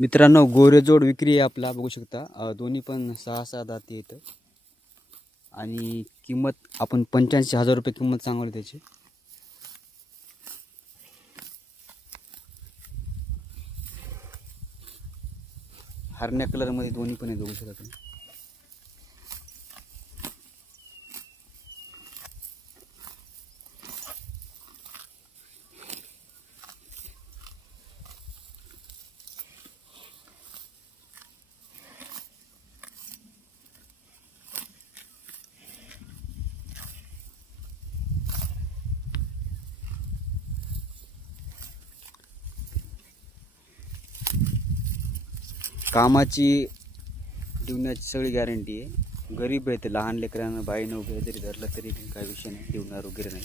मित्रांनो, गोरेजोड विक्री आहे आपला, बघू शकता. दोन्ही पण 6-6 दाती आहेत आणि किंमत आपण 85,000 रुपये किंमत सांगली त्याची. हरण्या कलरमध्ये दोन्ही पण आहे, बघू शकता तुम्ही. कामाची देवण्याची सगळी गॅरंटी आहे. गरीब आहे ते, लहान लेकरांना बाईनं वगैरे जरी धरलं तरी काही विषय नाही, देवणार वगैरे नाही.